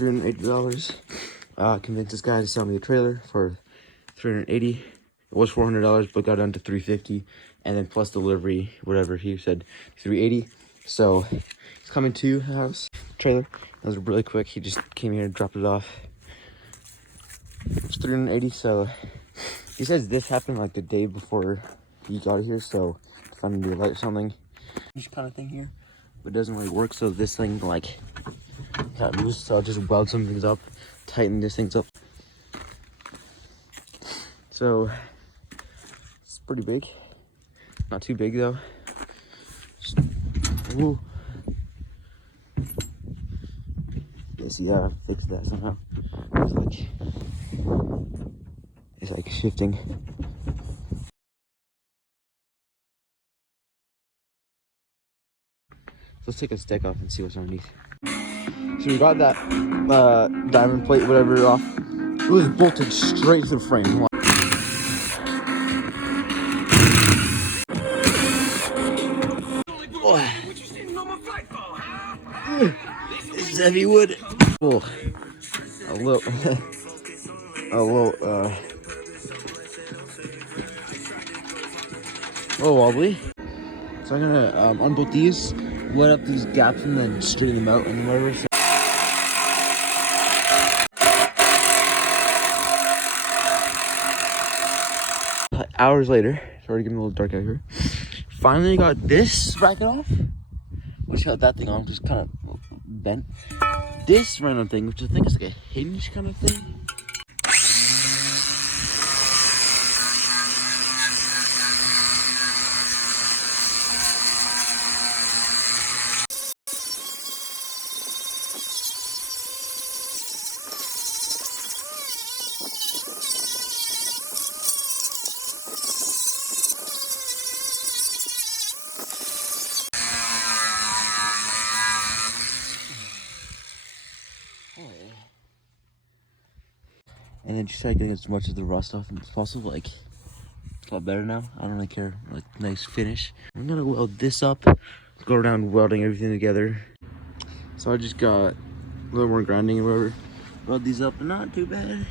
$380. Convinced this guy to sell me a trailer for $380. It was $400, but got down to $350, and then plus delivery, whatever he said, $380. So he's coming to the house. Trailer. That was really quick. He just came here and dropped it off. It's $380. So he says this happened like the day before he got here. So found a new light or something. This kind of thing here, but it doesn't really work. So this thing like got loose. So I'll just weld some things up, tighten these things up. So it's pretty big. Not too big though. Ooh. Let's see how I fix that somehow. It's like shifting. Let's take a stick off and see what's underneath. So we got that diamond plate, whatever, off. It was bolted straight to the frame. This is heavy wood. Oh, a little wobbly. So I'm gonna unbolt these, wet up these gaps, and then straighten them out and whatever. So hours later, it's already getting a little dark out here. Finally got this bracket off, which had that thing on, just kind of bent. This random thing, which I think is like a hinge kind of thing. And then just try getting as much of the rust off as possible. Like, it's a lot better now. I don't really care. Like, nice finish. I'm gonna weld this up, go around welding everything together. So I just got a little more grinding or whatever. Weld these up, not too bad.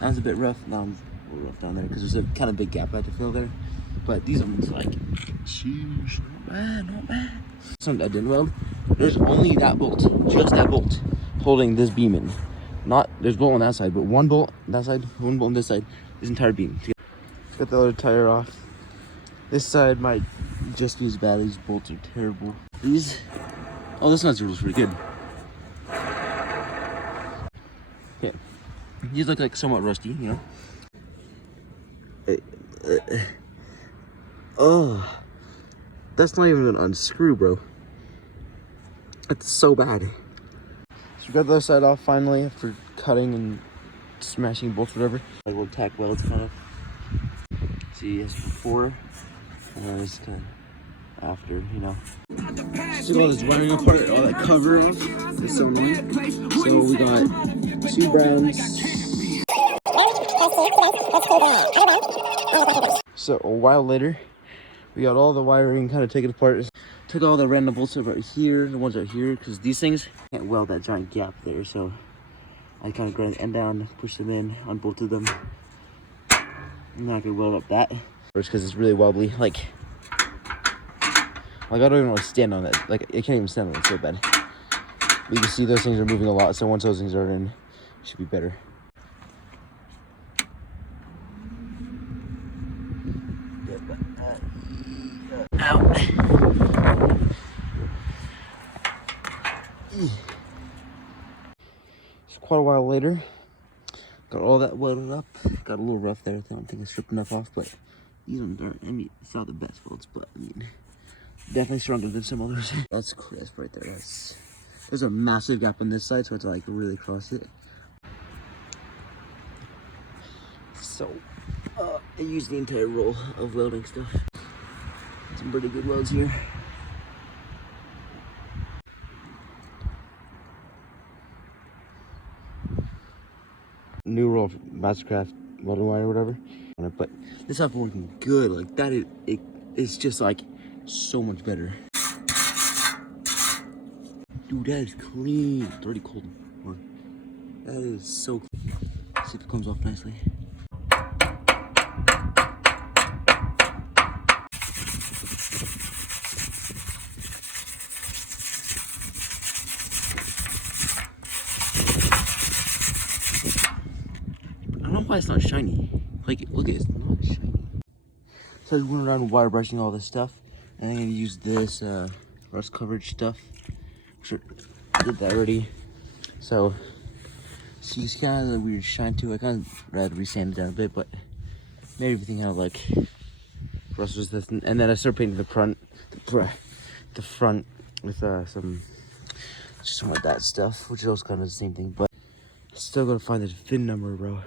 That was a bit rough. Now I'm a little rough down there because there's a kind of big gap I had to fill there. But these ones, like, sheesh, not bad, not bad. Something I didn't weld. There's only that bolt, just that bolt, holding this beam in. Not, there's a bolt on that side, but one bolt on that side, one bolt on this side, this entire beam. Got the other tire off. This side might just be as bad. These bolts are terrible. These, oh, this one's pretty good. Yeah, these look like somewhat rusty, you know. Oh, that's not even an unscrew, bro. It's so bad. So we got the other side off finally after cutting and smashing bolts, whatever. Like little tack welds, kind of. See, as before, and then it's kind of after, you know. So all this wiring apart, all that cover off. It's so annoying. So we got two browns. So a while later, we got all the wiring kind of taken apart. Took all the random bolts right here, the ones right here, because these things can't weld that giant gap there. So I kind of grind the end down, pushed them in, unbolted them. I'm not gonna weld up that first because it's really wobbly. Like I don't even want to stand on it. Like I can't even stand on it. It's so bad. But you can see those things are moving a lot. So once those things are in, it should be better. Ow. It's quite a while later. Got all that welded up. Got a little rough there. I don't think I stripped enough off, but these ones aren't, I mean, it's not the best welds, but I mean, definitely stronger than some others. That's crisp right there. There's a massive gap on this side, so I have to like really cross it. So, I used the entire roll of welding stuff. Some pretty good welds here. New roll of Mastercraft welding wire or whatever. But this stuff working good. Like that, it's just like so much better. Dude, that is clean. It's already cold. That is so cool. See if it comes off nicely. I don't know why it's not shiny. Like, look at it, it's not shiny. So I just went around wire brushing all this stuff, and I'm gonna use this rust coverage stuff. Sure, I did that already. So see, it's kind of a weird shine to it. I kind of rather resand it down a bit, but made everything kind of like rust resistant. And then I started painting the front with some of that stuff, which is also kind of the same thing. But still gotta find the VIN number, bro.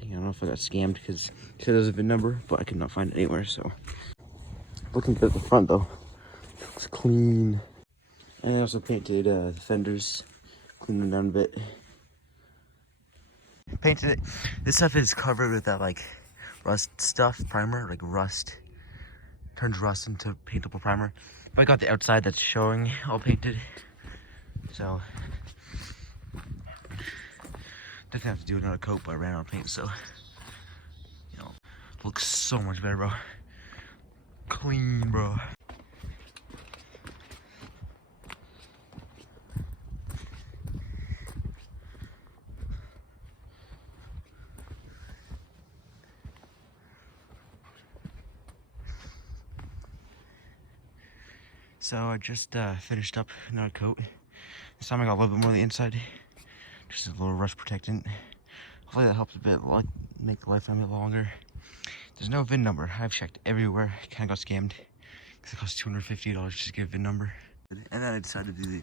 Dang, I don't know if I got scammed because it said there's a VIN number, but I could not find it anywhere. So looking good at the front though. Looks clean. And I also painted the fenders, cleaned them down a bit. Painted it. This stuff is covered with that like rust stuff, primer, like rust. Turns rust into paintable primer. But I got the outside that's showing all painted. So didn't have to do another coat, but I ran out of paint, so you know, looks so much better, bro. Clean, bro. So I just finished up another coat. This time I got a little bit more on the inside. Just a little rust protectant. Hopefully that helps a bit, like make the lifetime a bit longer. There's no VIN number. I've checked everywhere. I kind of got scammed because it costs $250 just to get a VIN number. And then I decided to do the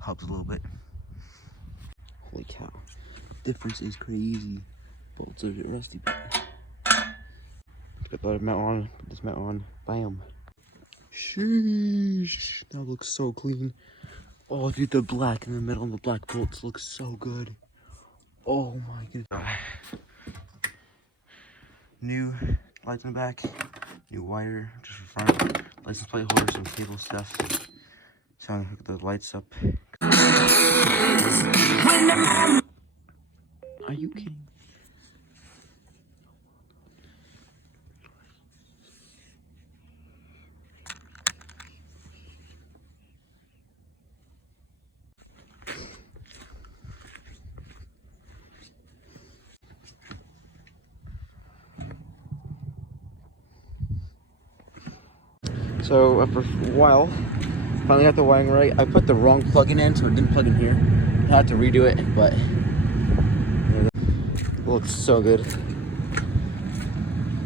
hubs a little bit. Holy cow. Difference is crazy. Bolts are a bit rusty. Put that mount on, put this mount on, bam. Sheesh, that looks so clean. Oh, dude, the black in the middle and the black bolts look so good. Oh my goodness. New lights in the back, new wire just for front, license plate holder, some cable stuff. So I'm gonna hook the lights up. Are you kidding? So after a while, finally got the wiring right. I put the wrong plug-in in, so it didn't plug in here. I had to redo it, but it looks so good.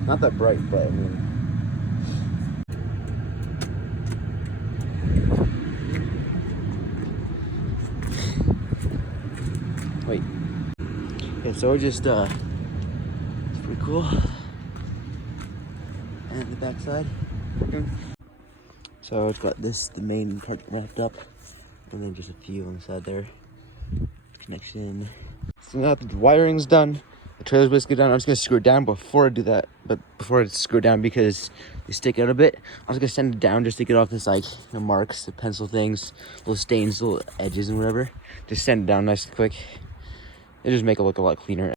Not that bright, but I mean. Wait. Okay, so it just it's pretty cool. And the back side. So it's got this, the main part wrapped up, and then just a few on the side there. Connection. So now that the wiring's done, the trailer's basically done. I'm just gonna screw it down before I do that. But before I screw it down, because they stick out a bit, I'm just gonna send it down just to get off this like the marks, the pencil things, little stains, little edges and whatever. Just send it down nice and quick. It just make it look a lot cleaner.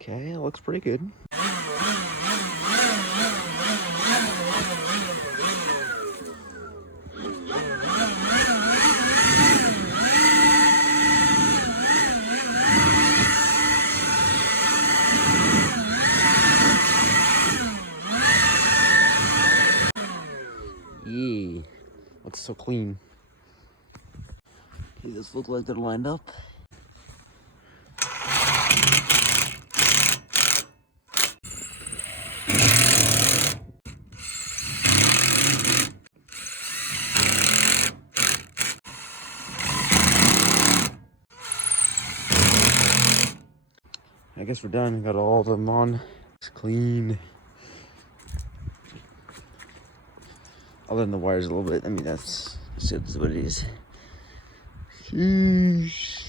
Okay, it looks pretty good. Yeah, looks so clean. Does this look like they're lined up? I guess we're done. Got all of them on. It's clean. Other than the wires a little bit. I mean, that's what it is. Sheesh.